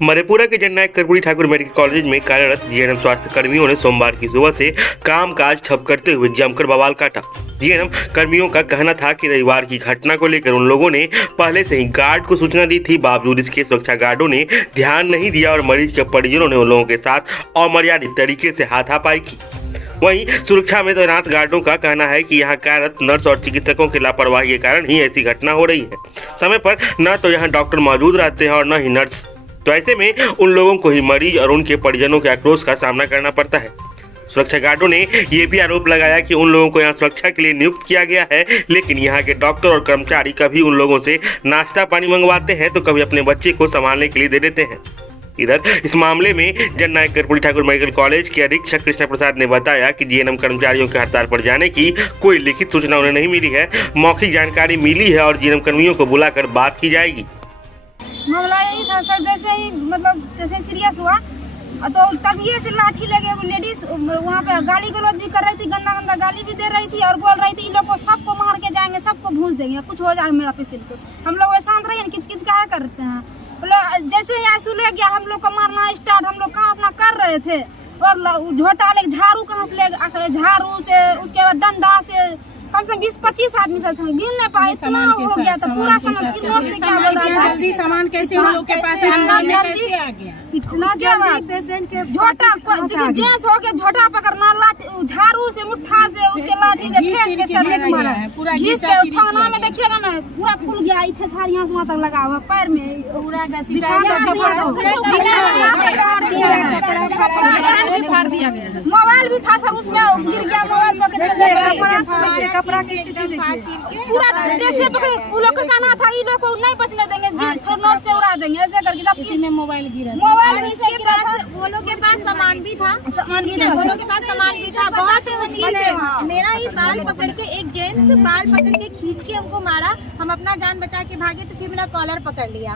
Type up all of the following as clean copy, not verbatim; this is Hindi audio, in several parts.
मधेपुरा के जननायक कर्पूरी ठाकुर मेडिकल कॉलेज में कार्यरत जीएनएम स्वास्थ्य कर्मियों ने सोमवार की सुबह से कामकाज ठप करते हुए जमकर बवाल काटा। जीएनएम कर्मियों का कहना था कि रविवार की घटना को लेकर उन लोगों ने पहले से ही गार्ड को सूचना दी थी। बावजूद इसके सुरक्षा गार्डों ने ध्यान नहीं दिया और मरीज के परिजनों ने उन लोगों के साथ अमर्यादित तरीके से हाथापाई की। वहीं सुरक्षा में तैनात गार्डों का कहना है कि यहां कार्यरत नर्स और चिकित्सकों की लापरवाही के कारण ही ऐसी घटना हो रही है। समय पर न तो यहां डॉक्टर मौजूद रहते हैं और न ही नर्स, तो ऐसे में उन लोगों को ही मरीज और उनके परिजनों के आक्रोश का सामना करना पड़ता है। सुरक्षा गार्डों ने ये भी आरोप लगाया कि उन लोगों को यहाँ सुरक्षा के लिए नियुक्त किया गया है, लेकिन यहाँ के डॉक्टर और कर्मचारी कभी उन लोगों से नाश्ता पानी मंगवाते हैं तो कभी अपने बच्चे को संभालने के लिए दे देते हैं। इधर इस मामले में जननायक कर्पूरी ठाकुर मेडिकल कॉलेज के अधीक्षक कृष्ण प्रसाद ने बताया कि जीएनएम कर्मचारियों के हड़ताल पर जाने की कोई लिखित सूचना उन्हें नहीं मिली है। मौखिक जानकारी मिली है और जीएनएम कर्मियों को बुलाकर बात की जाएगी। मामला यही था सर, जैसे सीरियस हुआ तो तभी से लाठी लगे। वो लेडीज वहाँ पे गाली गलौज भी कर रही थी, गंदा गंदा गाली भी दे रही थी और बोल रही थी इन लोग को सबको मार के जाएंगे, सबको भूज देंगे, कुछ हो जाएगा मेरा पेशेंट को। हम लोग शांत रहिए, किच क्या करते हैं। जैसे ही आंसू ले गया हम लोग को मारना स्टार्ट, हम लोग काम अपना कर रहे थे और झोटा ले झाड़ू कहाँ से ले, झाड़ू से उसके बाद डंडा से कम से 20-25 आदमी से गिन नहीं पाए, इतना हो गया था। पूरा सामान कैसे उन लोग के पास कैसे आ गया? इतना पेशेंट के झोटा जेंस हो के झोटा पकड़ना, लाठी झाड़ू से मुट्ठा से उसके लाठी से फेंक के सर लेके मारा। घिस के थाना में देखिएगा ना, पूरा फूल गया, इच्छा झाड़ यहाँ से तक लगा हुआ, पैर में पूरा मोबाइल भी था सर, उसमें गिर गया मोबाइल कपड़ा की पूरा जैसे वो लोग का कहना था ये लोग को नहीं बचने देंगे, नोट से उड़ा देंगे ऐसे करके। में मोबाइल गिरा, मोबाइल इसके पास वो लोग के पास सामान भी था, वो लोग के पास सामान भी था। बहुत मुश्किल से मेरा ही बाल पकड़ के एक जेंट्स बाल पकड़ के खींच के हमको मारा। हम अपना जान बचा के भागे तो फिर मेरा कॉलर पकड़ लिया,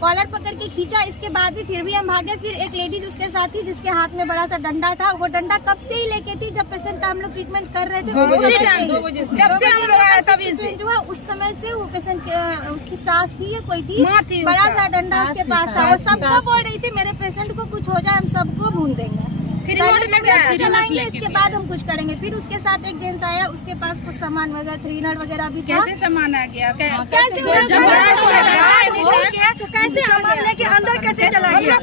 कॉलर पकड़ के खींचा। इसके बाद भी फिर भी हम भागे। फिर एक लेडीज उसके साथ थी जिसके हाथ में बड़ा सा डंडा था। वो डंडा कब से ही लेके थी, जब पेशेंट का हम लोग ट्रीटमेंट कर रहे थे जब से हम लोग पेशेंट हुआ उस समय से वो पेशेंट उसकी सास थी या कोई थी, बड़ा सा डंडा उसके पास था। वो सबको बोल रही थी मेरे पेशेंट को कुछ हो जाए हम सबको भून देंगे, चलाएंगे, इसके बाद हम कुछ करेंगे। फिर उसके साथ एक जेंट्स आया, उसके पास कुछ सामान वगैरह थ्रीनर वगैरह भी था। कैसे सामान आ गया? कैसे सामान लेके अंदर कैसे चला गया?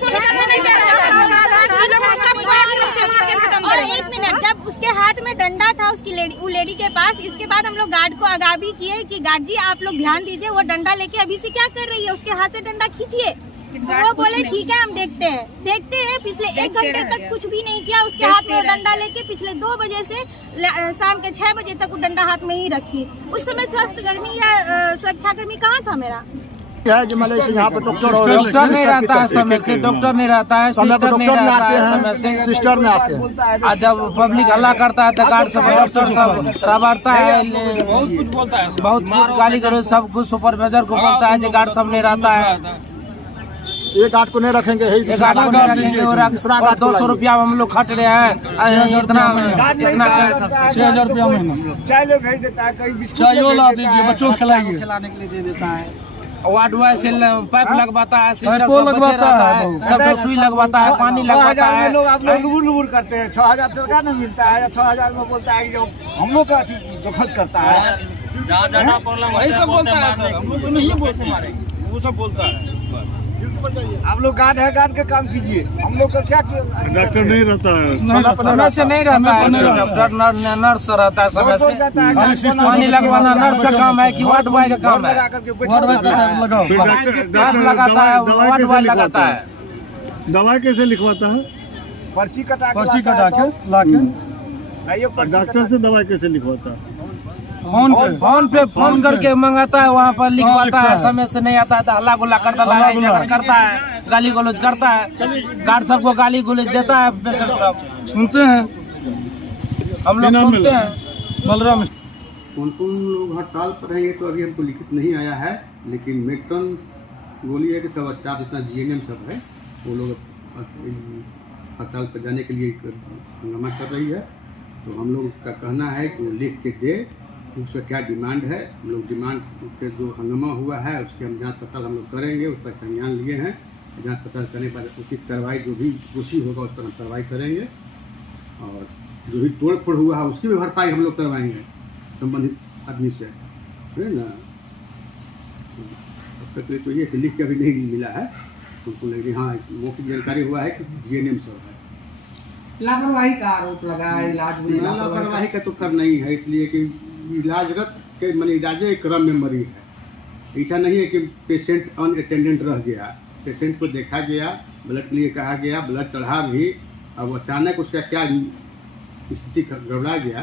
और एक मिनट, जब उसके हाथ में डंडा था वो लेडी के पास, इसके बाद हम लोग गार्ड को आगाह भी किए कि गार्ड जी आप लोग ध्यान दीजिए, वो डंडा लेके अभी से क्या कर रही है, उसके हाथ से डंडा खींचिए। वो बोले ठीक है हम देखते हैं। पिछले 1 घंटे तक कुछ भी नहीं किया, उसके हाथ में डंडा लेके पिछले 2 बजे से शाम के 6 बजे तक वो डंडा हाथ में ही रखी। उस समय स्वास्थ्यकर्मी या सुरक्षाकर्मी कहाँ था मेरा? यहाँ पे डॉक्टर नहीं रहता है समय से, डॉक्टर नहीं रहता है, सिस्टर नहीं रहता है समय से, सिस्टर में आते हैं। और जब पब्लिक हल्ला करता है तो गार्ड सब डॉक्टर सब रबड़ता है, बहुत कुछ बोलता है, बहुत गाली गलौज सब कुछ सुपरवाइजर को बोलता है। जो गार्ड सब नहीं रहता है, एक गार्ड को नहीं रखेंगे, दूसरा गार्ड 200 रुपया हम लोग खट रहे हैं। इतना 6,000 रुपया महीना चाय लोग भेज देता है, कहीं चाय ला दीजिए, बच्चों को खिलाने के लिए दे देता है। वार्ड वाइज से पाइप लगवाता है, सिस्टर लगवाता है, सब सुई लगवाता है, पानी लगवाता है। लोग आप लोग लुबुर करते हैं, 6,000 टका नहीं मिलता है, 6,000 में बोलता है जो हम लोग का खर्च करता है, वही सब बोलता है सर, हम लोग नहीं बोलते, वो सब बोलता है। आप लोग गार्ड है, गार्ड का काम कीजिए, हम लोग का क्या डॉक्टर नहीं रहता है, समय से नहीं रहता है, डॉक्टर नर्स रहता है समय से। पानी लगवाना नर्स का काम है कि वार्ड बॉय का काम है? लगाता है, वार्ड बॉय लगाता है। दवा कैसे लिखवाता है? पर्ची कटा के लाके डॉक्टर से दवा कैसे लिखवाता है? फोन पे फोन करके मंगाता है, वहाँ पर लिखवाता है। समय से नहीं आता है तो हल्ला गुल्ला करता है, गाली गलौज करता है, गार्ड सबको गाली गलौज देता है। पेशेंट सब सुनते हैं, हम लोग सुनते हैं। बलराम कौन लोग हड़ताल पर रहेंगे तो अभी हमको लिखित नहीं आया है, लेकिन मेट्रन गोली है कि सब स्टाफ जितना जीएनएम सब है वो लोग हड़ताल पर जाने के लिए हंगामा कर रही है। तो हम लोग का कहना है कि वो लिख के दे उसका क्या डिमांड है। हम लोग डिमांड पे जो हंगामा हुआ है उसके हम जांच पड़ताल हम लोग करेंगे, उस पर संज्ञान लिए हैं जांच पड़ताल करने पर उचित कार्रवाई जो भी दोषी होगा उस पर हम कार्रवाई करेंगे और जो भी तोड़ फोड़ हुआ है उसकी भी भरपाई हम लोग करवाएंगे संबंधित आदमी से, है ना। अब तक तो ये लिख के अभी नहीं मिला है उनको, लेकिन हाँ मौखिक जानकारी हुआ है कि जीएनएम सब है। लापरवाही का आरोप लगा है, इलाज में लापरवाही का तो करना ही है, इसलिए कि इलाजरत के माने इलाज क्रम में मरी है। ऐसा नहीं है कि पेशेंट अनअटेंडेंट रह गया, पेशेंट को देखा गया, ब्लड के लिए कहा गया, ब्लड चढ़ा भी, अब अचानक उसका क्या स्थिति गड़बड़ा गया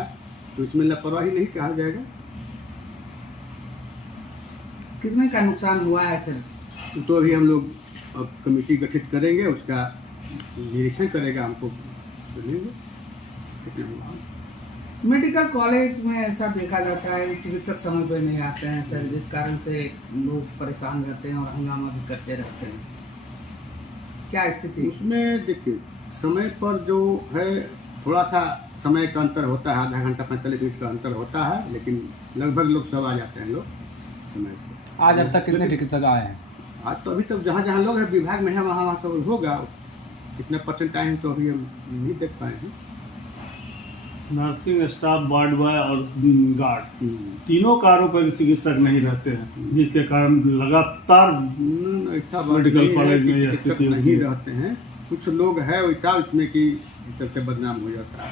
तो इसमें लापरवाही नहीं कहा जाएगा। कितने का नुकसान हुआ है सर? तो अभी हम लोग अब कमेटी गठित करेंगे, उसका निरीक्षण करेगा, हमको बोलेंगे कितना हुआ। मेडिकल कॉलेज में ऐसा देखा जाता है चिकित्सक समय पर नहीं आते हैं सर, जिस कारण से लोग परेशान रहते हैं और हंगामा भी करते रहते हैं, क्या स्थिति? उसमें देखिए समय पर जो है थोड़ा सा समय का अंतर होता है, आधा घंटा 45 मिनट का अंतर होता है, लेकिन लगभग लोग सब आ जाते हैं लोग समय से। आज अब तक कितने चिकित्सक आए हैं? आज तो अभी तक जहाँ जहाँ लोग हैं विभाग में है वहाँ सब होगा, कितना परसेंट टाइम तो अभी हम नहीं देख पाए हैं। नर्सिंग स्टाफ, वार्ड बॉय और गार्ड तीनों कारों पर चिकित्सक नहीं रहते हैं, जिसके कारण लगातार ऐसा मेडिकल कॉलेज में यह स्थिति नहीं रहते हैं। कुछ लोग हैं वैसा उसमें कि चलते बदनाम हो जाता है।